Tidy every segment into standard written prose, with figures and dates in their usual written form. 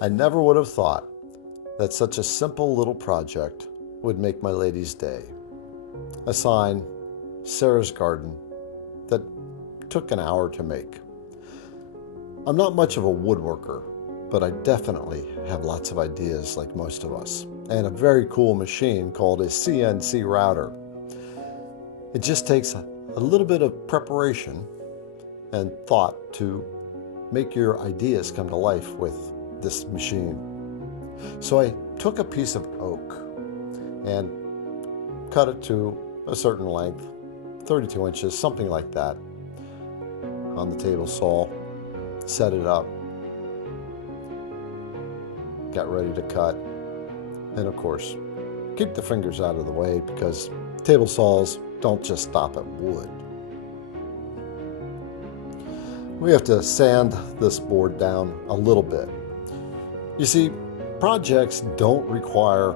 I never would have thought that such a simple little project would make my lady's day. A sign, Sara's Garden, that took an hour to make. I'm not much of a woodworker, but I definitely have lots of ideas like most of us, and a very cool machine called a CNC router. It just takes a little bit of preparation and thought to make your ideas come to life with this machine. So I took a piece of oak and cut it to a certain length, 32 inches, something like that, on the table saw, set it up, got ready to cut, and of course, keep the fingers out of the way because table saws don't just stop at wood. We have to sand this board down a little bit. You see, projects don't require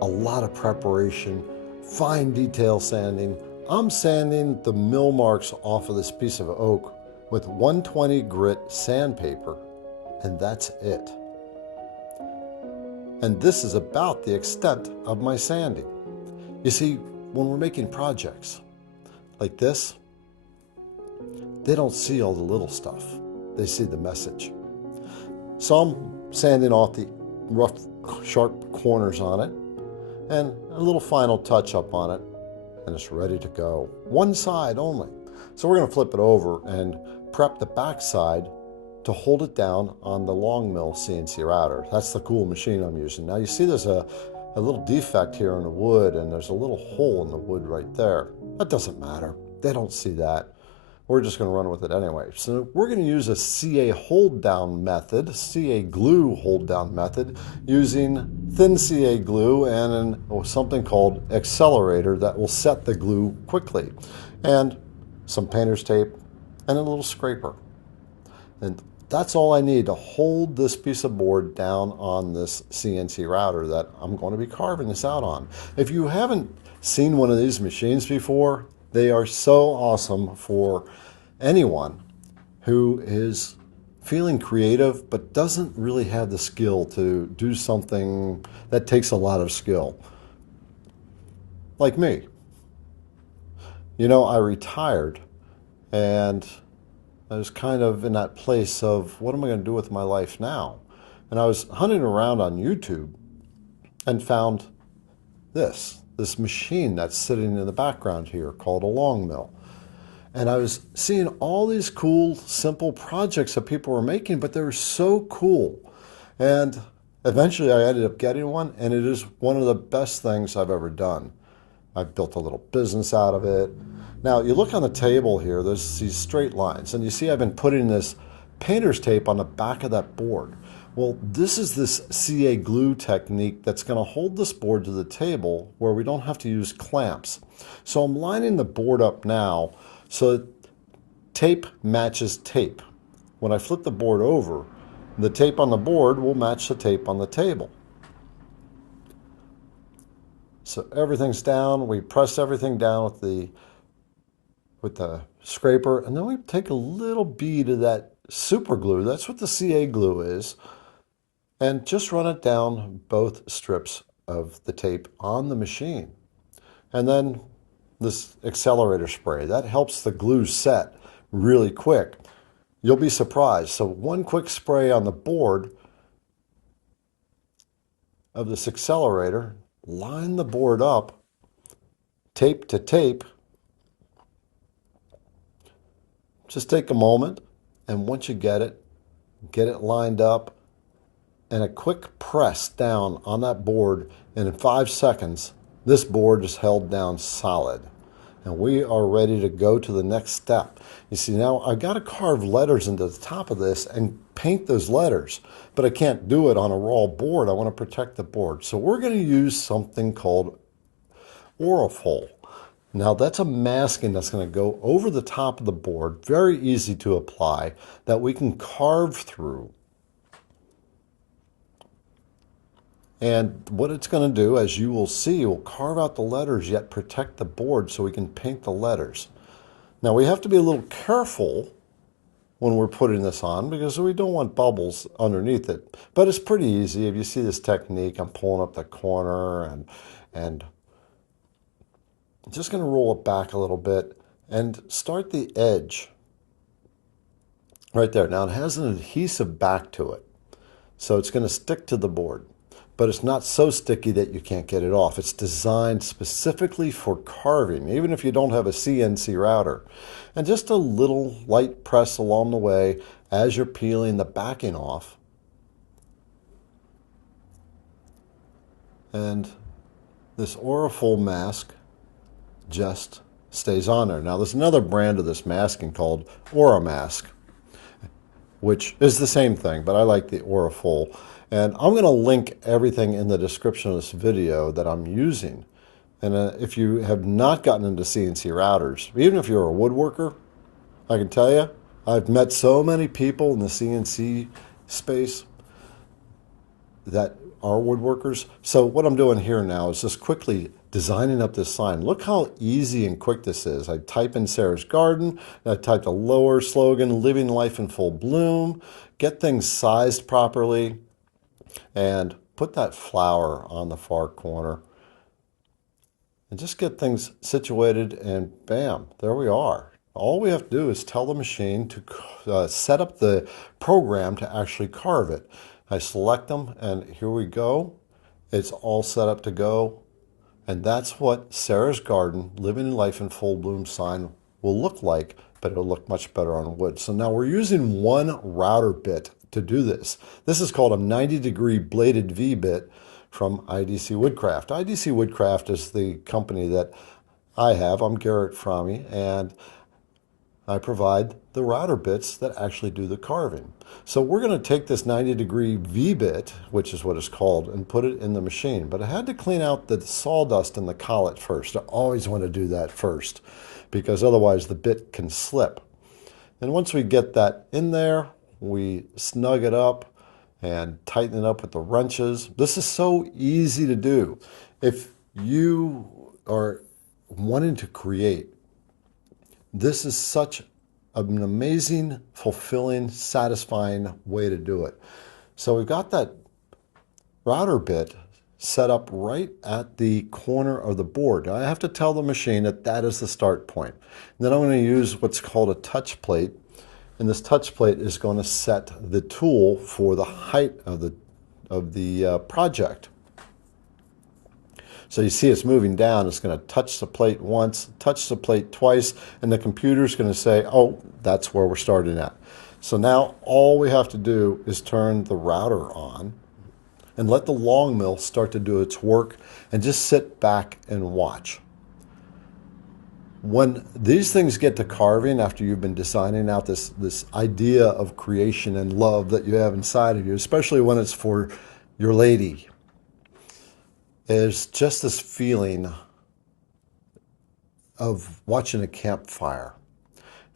a lot of preparation, fine detail sanding. I'm sanding the mill marks off of this piece of oak with 120 grit sandpaper, and that's it. And this is about the extent of my sanding. You see, when we're making projects like this, they don't see all the little stuff. They see the message. So I'm sanding off the rough, sharp corners on it and a little final touch up on it, and it's ready to go. One side only. So we're going to flip it over and prep the back side to hold it down on the long mill CNC router. That's the cool machine I'm using. Now you see there's a little defect here in the wood, and there's a little hole in the wood right there. That doesn't matter. They don't see that. We're just going to run with it anyway. So we're going to use a CA hold down method, CA glue hold down method, using thin CA glue and something called accelerator that will set the glue quickly, and some painter's tape and a little scraper. And that's all I need to hold this piece of board down on this CNC router that I'm going to be carving this out on. If you haven't seen one of these machines before, they are so awesome for anyone who is feeling creative but doesn't really have the skill to do something that takes a lot of skill. Like me. You know, I retired and I was kind of in that place of what am I going to do with my life now? And I was hunting around on YouTube and found this machine that's sitting in the background here called a long mill. And I was seeing all these cool, simple projects that people were making, but they were so cool. And eventually I ended up getting one, and it is one of the best things I've ever done. I've built a little business out of it. Now, you look on the table here, there's these straight lines, and you see I've been putting this painter's tape on the back of that board. Well, this is this CA glue technique that's going to hold this board to the table where we don't have to use clamps. So I'm lining the board up now so that tape matches tape. When I flip the board over, the tape on the board will match the tape on the table. So everything's down. We press everything down with the scraper, and then we take a little bead of that super glue. That's what the CA glue is. And just run it down both strips of the tape on the machine. And then this accelerator spray, that helps the glue set really quick. You'll be surprised. So one quick spray on the board of this accelerator, line the board up, tape to tape. Just take a moment, and once you get it lined up, and a quick press down on that board, and in 5 seconds, this board is held down solid. And we are ready to go to the next step. You see, now I've got to carve letters into the top of this and paint those letters, but I can't do it on a raw board. I want to protect the board. So we're going to use something called Orifol. Now that's a masking that's going to go over the top of the board, very easy to apply, that we can carve through. And what it's going to do, as you will see, will carve out the letters yet protect the board so we can paint the letters. Now we have to be a little careful when we're putting this on because we don't want bubbles underneath it. But it's pretty easy. If you see this technique, I'm pulling up the corner and I'm just going to roll it back a little bit and start the edge right there. Now it has an adhesive back to it, so it's going to stick to the board, but it's not so sticky that you can't get it off. It's designed specifically for carving, even if you don't have a CNC router. And just a little light press along the way as you're peeling the backing off. And this Aurifol mask just stays on there. Now there's another brand of this masking called Aura Mask, which is the same thing, but I like the Aurifol. And I'm going to link everything in the description of this video that I'm using. And if you have not gotten into CNC routers, even if you're a woodworker, I can tell you, I've met so many people in the CNC space that are woodworkers. So what I'm doing here now is just quickly designing up this sign. Look how easy and quick this is. I type in Sara's Garden, I type the lower slogan, living life in full bloom, get things sized properly, and put that flower on the far corner. And just get things situated, and bam, there we are. All we have to do is tell the machine to set up the program to actually carve it. I select them, and here we go. It's all set up to go. And that's what Sara's Garden, Living Life in Full Bloom sign will look like, but it'll look much better on wood. So now we're using one router bit to do this. This is called a 90-degree bladed V-bit from IDC Woodcraft. IDC Woodcraft is the company that I have. I'm Garrett Fromme, and I provide the router bits that actually do the carving. So we're going to take this 90-degree V-bit, which is what it's called, and put it in the machine. But I had to clean out the sawdust in the collet first. I always want to do that first because otherwise the bit can slip. And once we get that in there, we snug it up and tighten it up with the wrenches. This is so easy to do. If you are wanting to create, this is such an amazing, fulfilling, satisfying way to do it. So we've got that router bit set up right at the corner of the board. Now I have to tell the machine that that is the start point. And then I'm going to use what's called a touch plate. And this touch plate is going to set the tool for the height of the project. So you see it's moving down. It's going to touch the plate once, touch the plate twice, and the computer's going to say, oh, that's where we're starting at. So now all we have to do is turn the router on and let the long mill start to do its work and just sit back and watch. When these things get to carving, after you've been designing out this idea of creation and love that you have inside of you, especially when it's for your lady, is just this feeling of watching a campfire.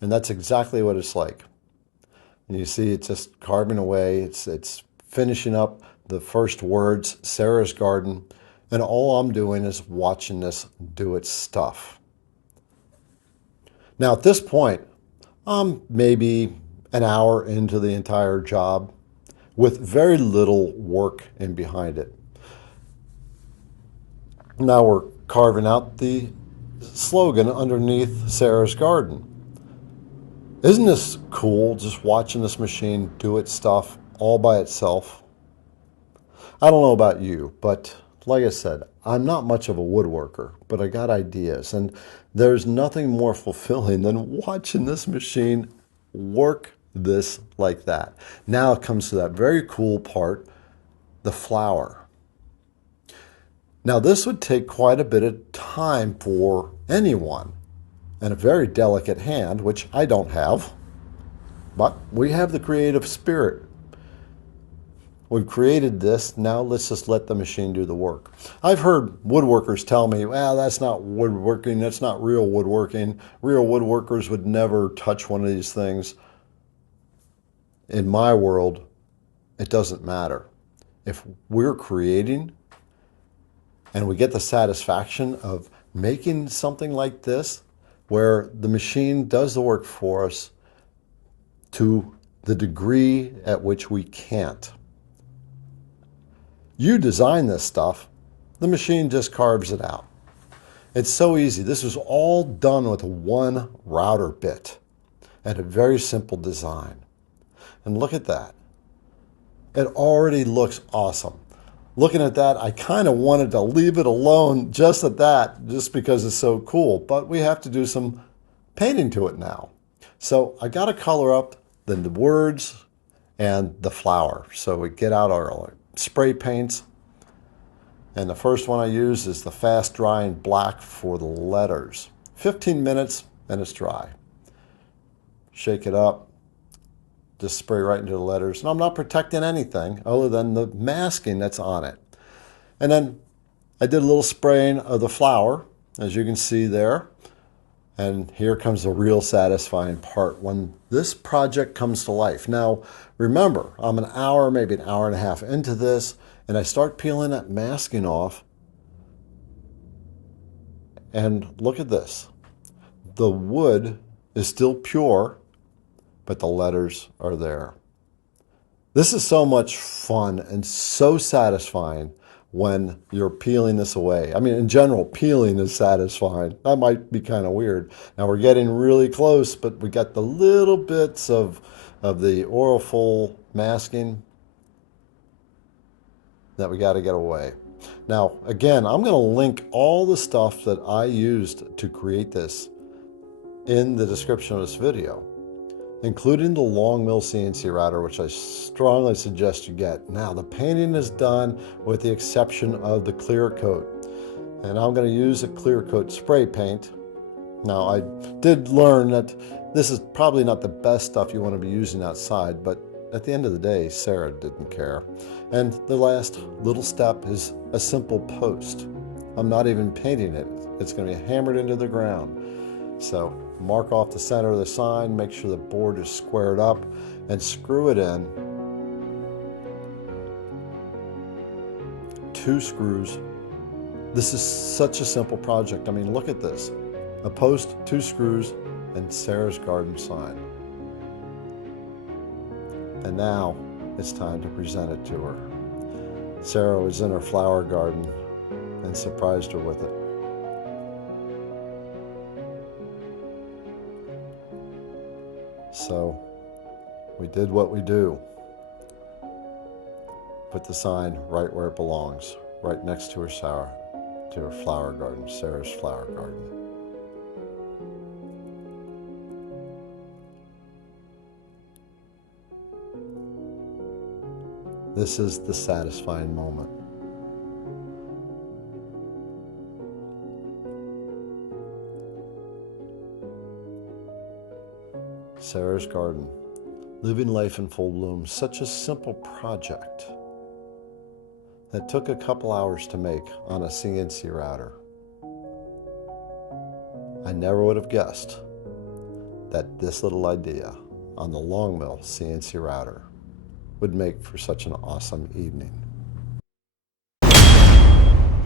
And that's exactly what it's like. And you see it's just carving away. It's finishing up the first words, Sara's Garden. And all I'm doing is watching this do its stuff. Now at this point, I'm maybe an hour into the entire job with very little work in behind it. Now we're carving out the slogan underneath Sara's Garden. Isn't this cool, just watching this machine do its stuff all by itself? I don't know about you, but like I said, I'm not much of a woodworker, but I got ideas. And there's nothing more fulfilling than watching this machine work this like that. Now it comes to that very cool part, the flower. Now this would take quite a bit of time for anyone and a very delicate hand, which I don't have, but we have the creative spirit. We've created this, now let's just let the machine do the work. I've heard woodworkers tell me, well, that's not woodworking, that's not real woodworking. Real woodworkers would never touch one of these things. In my world, it doesn't matter. If we're creating and we get the satisfaction of making something like this, where the machine does the work for us, to the degree at which we can't. You design this stuff, the machine just carves it out. It's so easy. This was all done with one router bit and a very simple design. And look at that. It already looks awesome. Looking at that, I kind of wanted to leave it alone just at that, just because it's so cool. But we have to do some painting to it now. So I got to color up the words and the flower. So we get out our spray paints. And the first one I use is the fast drying black for the letters. 15 minutes and it's dry. Shake it up. Just spray right into the letters. And I'm not protecting anything other than the masking that's on it. And then I did a little spraying of the flower, as you can see there. And here comes the real satisfying part when this project comes to life. Now, remember, I'm an hour, maybe an hour and a half into this, and I start peeling that masking off. And look at this. The wood is still pure, but the letters are there. This is so much fun and so satisfying when you're peeling this away. I mean, in general, peeling is satisfying. That might be kind of weird. Now we're getting really close, but we got the little bits of the aurifol masking that we got to get away. Now, again, I'm going to link all the stuff that I used to create this in the description of this video, including the long mill CNC router, which I strongly suggest you get. Now, the painting is done with the exception of the clear coat. And I'm going to use a clear coat spray paint. Now, I did learn that this is probably not the best stuff you want to be using outside, but at the end of the day, Sara didn't care. And the last little step is a simple post. I'm not even painting it. It's going to be hammered into the ground. So mark off the center of the sign, make sure the board is squared up, and screw it in. 2 screws. This is such a simple project. I mean, look at this. A post, 2 screws, and Sara's garden sign. And now it's time to present it to her. Sara was in her flower garden and surprised her with it. So we did what we do. Put the sign right where it belongs, right next to her flower garden, Sara's flower garden. This is the satisfying moment. Sara's garden, living life in full bloom, such a simple project that took a couple hours to make on a CNC router. I never would have guessed that this little idea on the long mill CNC router would make for such an awesome evening.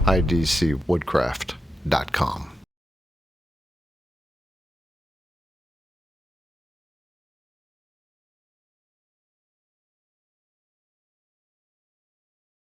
idcwoodcraft.com